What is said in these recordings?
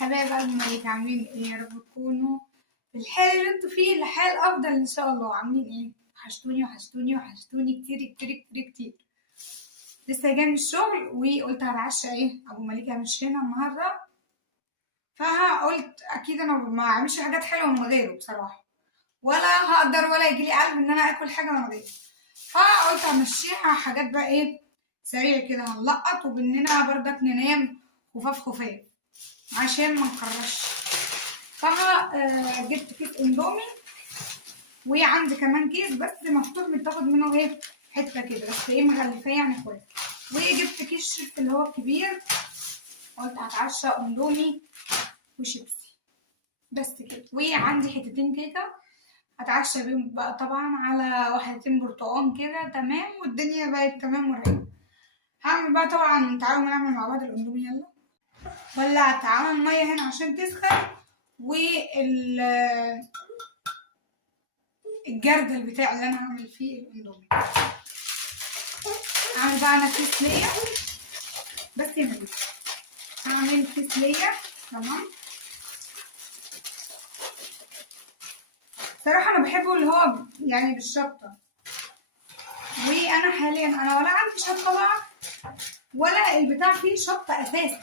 حبايب قلب الملك، عاملين ايه؟ يا رب تكونوا في الحال اللي انتوا فيه لحال افضل ان شاء الله. عاملين ايه؟ وحشتوني وحشتوني وحشتوني كتير كتير كتير كتير. لسه جاي من الشغل وقلت هتعشى ايه؟ ابو مليكة مش هنا النهارده، فقلت اكيد انا ما اعملش حاجات حلوه من غيره بصراحه، ولا هقدر ولا يجيلي قلب ان انا اكل حاجه من غيره. فقلت همشيها حاجات بقى ايه، سريع كده هنلقط وباننا بردك ننام خفاف خفاف عشان ما نكرش. جبت كيس اندومي، وعندي كمان كيس بس مفتوح متاخد منه ايه حته كده، بس ايه مغلفاه يعني كويس. وجبت كيس شيبس اللي هو الكبير، قلت هتعشى اندومي وشيبسي بس كده. وعندي حتتين كيكه هتعشى بيهم بقى طبعا على واحدتين برتقان كده، تمام والدنيا بقت تمام ورايقه. هعمل بقى طبعا، تعالوا نعمل مع بعض الاندومي يلا. ولعت عمل ميه هنا عشان تسخن، الجردل بتاعي اللي انا هعمل فيه الاندومي. هعمل بقى انا كيس ليا بس يا مليك، هعمل كيس ليا تمام. صراحة انا بحبه اللي هو يعني بالشطة، وانا حاليا انا ولا عندي شطة بقى ولا البتاع فيه شطة اساسا،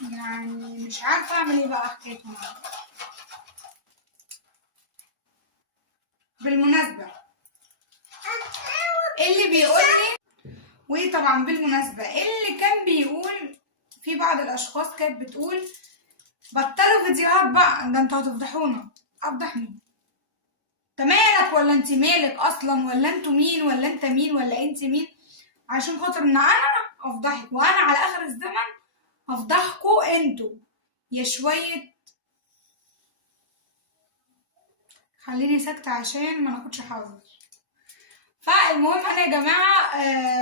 يعني مش عارفة اعمل ايه بقى حكايته. بالمناسبة اللي بيقول لي، وطبعا بالمناسبة اللي كان بيقول في بعض الاشخاص كانت بتقول بطلوا فيديوهات بقى، ده انتوا هتفضحونا. افضح مين؟ انت مالك ولا انت مالك اصلا؟ ولا انتوا مين؟ ولا انت مين؟ ولا انت مين؟ عشان خاطر ان انا افضحك، وانا على اخر الزمن افضحكوا انتوا يا شوية. خليني ساكتة عشان ما ناخدش حظر. فالمهم انا يا جماعة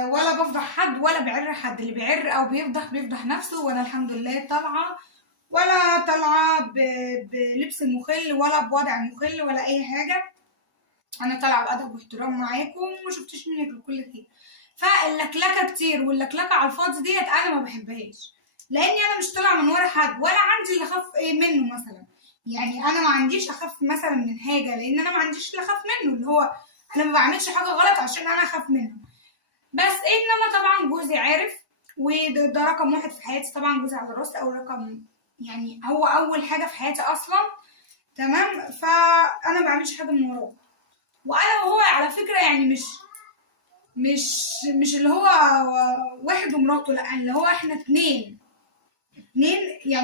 ولا بفضح حد ولا بعر حد، اللي بيعر او بيفضح نفسه، وانا الحمد لله طالعة ولا طالعة بلبس مخل ولا بوضع مخل ولا اي حاجة. انا طالعة بأدب واحترام معاكم وما شفتش منك الكل خير. فاللكلكة كتير واللكلكة على الفاضي ديت انا ما بحبهاش، لاني انا مش طالعة من ورا حد ولا عندي اللي اخاف منه مثلا. يعني انا ما عنديش اخاف مثلا من حاجة، لان انا ما عنديش اللي اخاف منه، اللي هو انا ما بعملش حاجة غلط عشان انا اخاف منه. بس انما طبعا جوزي عارف، وده رقم واحد في حياتي طبعا، جوزي على راسي، او رقم يعني هو اول حاجة في حياتي اصلا، تمام. فانا ما بعملش حاجة من وراه، وانا وهو على فكره يعني مش اللي هو واحد ومراته، لا اللي هو احنا اتنين يعني. هو